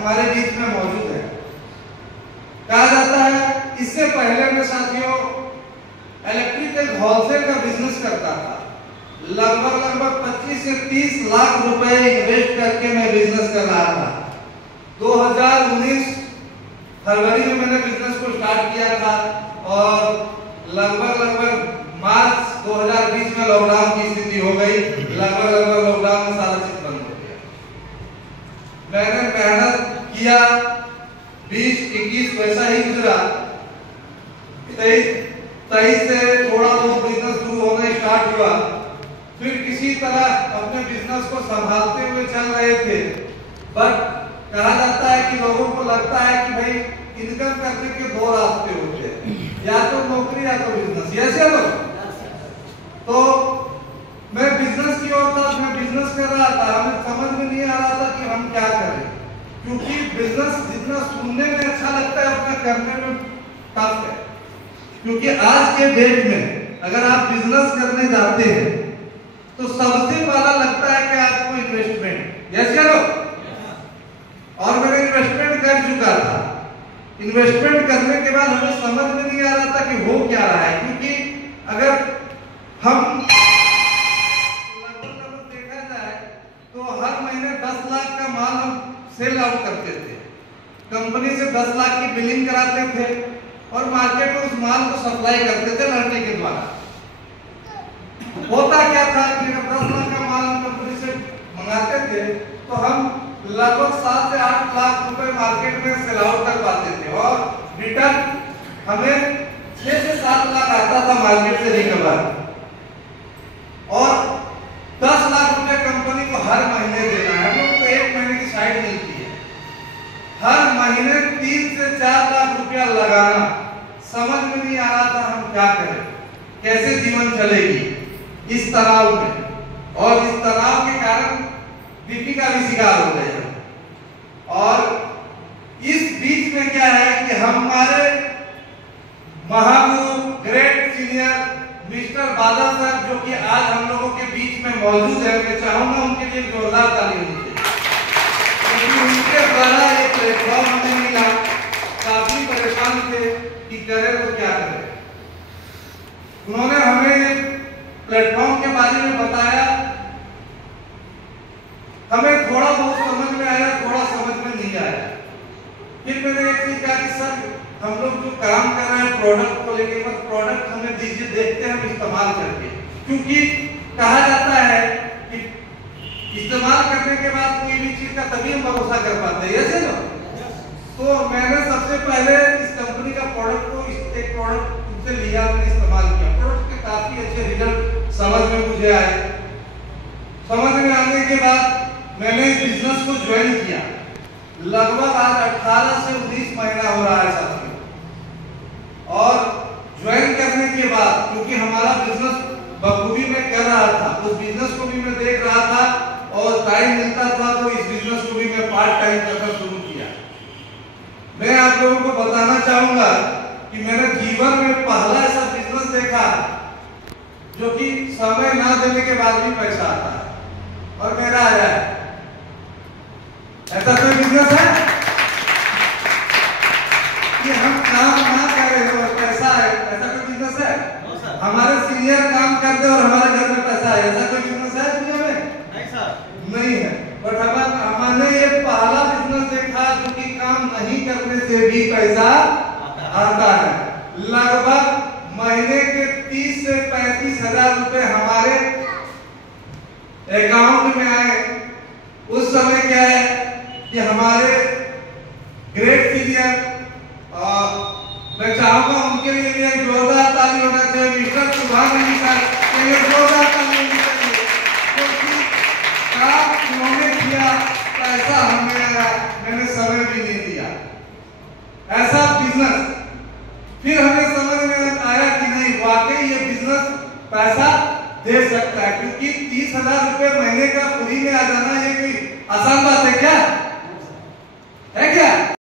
हमारे बीच में मौजूद है। कहा जाता है इससे पहले मैं साथियों इलेक्ट्रिकल होलसेल का बिजनेस करता था। लगभग 25 से 30 लाख रुपए इन्वेस्ट करके मैं बिजनेस कर रहा था। 2019 फरवरी में मैंने बिजनेस को स्टार्ट किया था और लगभग मार्च 2020 में लॉकडाउन की स्थिति हो गई। लगभग लॉकडाउन में सारा चीज बंद हो गया। मैंने मेहनत किया, 20-21 वैसा ही गुजरा। 23 से थोड़ा बहुत बिजनेस शुरू होना स्टार्ट हुआ। फिर किसी तरह अपने बिजनेस को संभालते हुए चल रहे थे। बट कहा जाता है कि लोगों को लगता है कि भाई इनकम करने के दो रास्ते होते हैं, या तो नौकरी या तो बिजनेस। ऐसे लोग तो मैं बिजनेस की ओर था, मैं बिजनेस कर रहा था। हमें समझ में नहीं आ रहा था कि हम क्या करें, क्योंकि बिजनेस जितना सुनने में अच्छा लगता है उतना करने में टफ है। क्योंकि आज के डेट में अगर आप बिजनेस करने जाते हैं तो सबसे पहला लगता है कि आपको इन्वेस्टमेंट। यस करो। और मैंने इन्वेस्टमेंट कर चुका था। इन्वेस्टमेंट करने के बाद हमें समझ में नहीं आ रहा था कि हो क्या रहा है, क्योंकि अगर हम लगभग देखा जाए तो हर महीने 10 लाख का माल हम सेल आउट करते थे। कंपनी से 10 लाख की बिलिंग कराते थे और मार्केट में उस माल को सप्लाई करते थे लड़ने के द्वारा। होता क्या था कि जब 10 लाख का माल हम कंपनी से मंगाते थे तो हम लगभग 7 से 8 लाख रुपए मार्केट में सेल आउट कर पाते थे और रिटर्न हमें 6 से 7 लाख आता था मार्केट से रिकवर। और 10 लाख रुपए कंपनी को हर महीने देना है। हम लोग को 1 महीने की साइड मिलती है, हर महीने 3 से 4 लाख रुपया लगाना। समझ में नहीं आ रहा था हम क्या करें, कैसे जीवन चलेगी इस तनाव में। और इस तनाव के कारण बीपी का भी शिकार हो गए। और इस बीच में क्या है कि हमारे महागुरु ग्रेट सीनियर मिस्टर बादल सर, जो कि आज हम लोगों के बीच में मौजूद है, मैं चाहूंगा उनके लिए जोरदार ताली होनी चाहिए, क्योंकि उनके द्वारा ये प्लेटफॉर्म हमें मिला। काफी परेशान थे कि करें तो क्या करें। उन्होंने हमें प्लेटफॉर्म के बारे में बताया। हमें थोड़ा बहुत समझ में आया, थोड़ा समझ में नहीं आया। फिर मैंने एक चीज कहा कि सर हम लोग जो काम कर रहे हैं प्रोडक्ट को लेकर, बस प्रोडक्ट हमें दीजिए, देखते हैं हम इस्तेमाल करके। क्योंकि कहा जाता है कि इस्तेमाल करने के बाद कोई भी चीज का तभी हम भरोसा कर पाते हैं। ऐसे ना तो मैंने सबसे पहले इस कंपनी का प्रोडक्ट को एक प्रोडक्ट उनसे लिया, मैंने इस्तेमाल किया। प्रोडक्ट के काफी अच्छे रिजल्ट समझ में मुझे आए। समझ में आने के बाद मैंने इस बिजनेस को ज्वाइन किया। लगभग आज 18 से 19 महीना हो रहा है साथियों। और ज्वाइन करने के बाद क्योंकि हमारा बिजनेस बखूबी में कर रहा था, उस बिजनेस को भी मैं देख रहा था और टाइम मिलता था तो इस बिजनेस को भी मैं पार्ट टाइम करना शुरू किया। मैं आप लोगों को बताना चाहूंगा कि मैंने जीवन में पहला ऐसा बिजनेस देखा जो कि समय ना देने के बाद भी पैसा आता है, और मेरा आया है। ऐसा कोई बिजनेस है कि हम काम ना कर रहे हो और पैसा है? ऐसा कोई बिजनेस है? हमारे सीनियर काम करते और हमारे घर में पैसा है, ऐसा कोई बिजनेस है दुनिया में? नहीं सर, नहीं है। बट हमने ये पहला बिजनेस देखा जो कि काम नहीं करने से भी पैसा आता है। लगभग महीने के 30 से 35 हजार रुपए हमारे अकाउंट में आए। उस समय क्या है कि हमारे ग्रेट सीनियर, मैं चाहूंगा उनके लिए भी एक जोरदार ताली होना चाहिए। मिस्टर सुभान सर के लिए जोरदार ताली होनी चाहिए, क्योंकि काम उन्होंने किया, पैसा हमें आया, मैंने समय भी नहीं दिया। ऐसा बिजनेस फिर हमें समझ में आया कि नहीं, वाकई ये बिजनेस पैसा दे सकता है। क्योंकि 30,000 रुपए महीने का फ्री में आ जाना ये कोई आसान बात है क्या? है क्या?